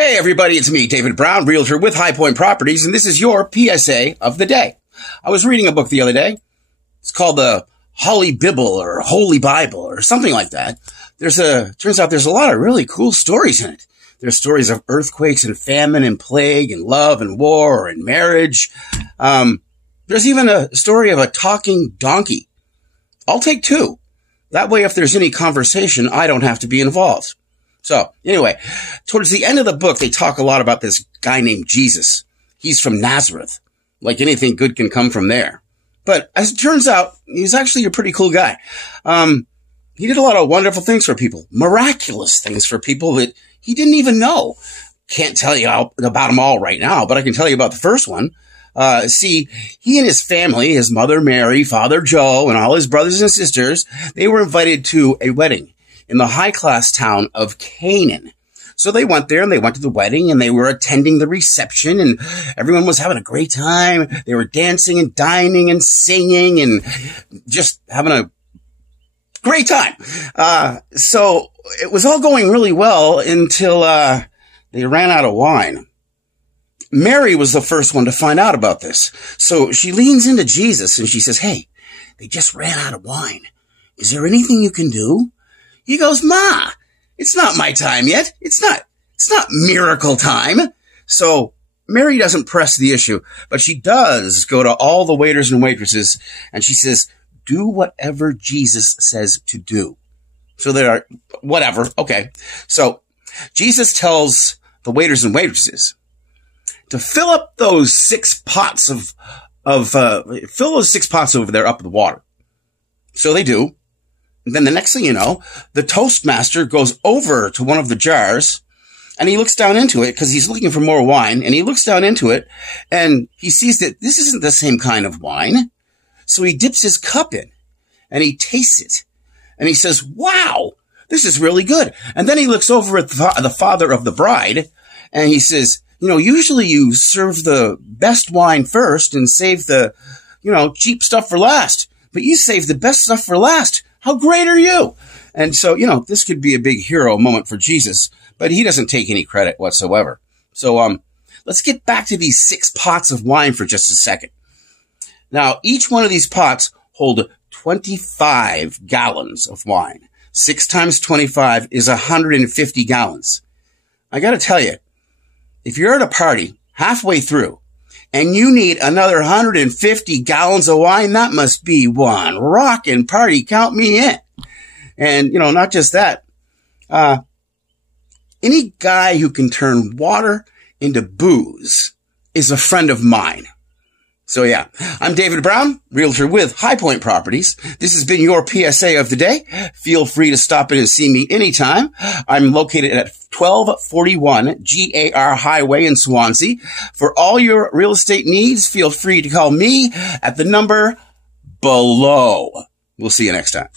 Hey everybody, it's me, David Brown, realtor with High Point Properties, and this is your PSA of the day. I was reading a book the other day. It's called the Holy Bible or Holy Bible or something like that. Turns out there's a lot of really cool stories in it. There's stories of earthquakes and famine and plague and love and war and marriage. There's even a story of a talking donkey. I'll take two. That way, if there's any conversation, I don't have to be involved. So anyway, towards the end of the book, they talk a lot about this guy named Jesus. He's from Nazareth. Like anything good can come from there. But as it turns out, he's actually a pretty cool guy. He did a lot of wonderful things for people, miraculous things for people that he didn't even know. Can't tell you about them all right now, but I can tell you about the first one. See, he and his family, his mother Mary, father Joe, and all his brothers and sisters, they were invited to a wedding in the high-class town of Canaan. So they went there and they went to the wedding and they were attending the reception and everyone was having a great time. They were dancing and dining and singing and just having a great time. So it was all going really well until they ran out of wine. Mary was the first one to find out about this. So she leans into Jesus and she says, "Hey, they just ran out of wine. Is there anything you can do?" He goes, "Ma, it's not my time yet. It's not miracle time." So Mary doesn't press the issue, but she does go to all the waiters and waitresses and she says, "Do whatever Jesus says to do." So they are, whatever. Okay. So Jesus tells the waiters and waitresses to fill up those 6 pots fill those 6 pots over there up with water. So they do. And then the next thing you know, the Toastmaster goes over to one of the jars and he looks down into it because he's looking for more wine. And he looks down into it and he sees that this isn't the same kind of wine. So he dips his cup in and he tastes it. And he says, "Wow, this is really good." And then he looks over at the father of the bride and he says, "Usually you serve the best wine first and save the, cheap stuff for last. But you save the best stuff for last. How great are you?" And so, this could be a big hero moment for Jesus, but he doesn't take any credit whatsoever. So, let's get back to these 6 pots of wine for just a second. Now, each one of these pots hold 25 gallons of wine. 6 times 25 is 150 gallons. I got to tell you, if you're at a party halfway through and you need another 150 gallons of wine, that must be one rockin' party. Count me in. And, not just that. Any guy who can turn water into booze is a friend of mine. So yeah, I'm David Brown, realtor with High Point Properties. This has been your PSA of the day. Feel free to stop in and see me anytime. I'm located at 1241 GAR Highway in Swansea. For all your real estate needs, feel free to call me at the number below. We'll see you next time.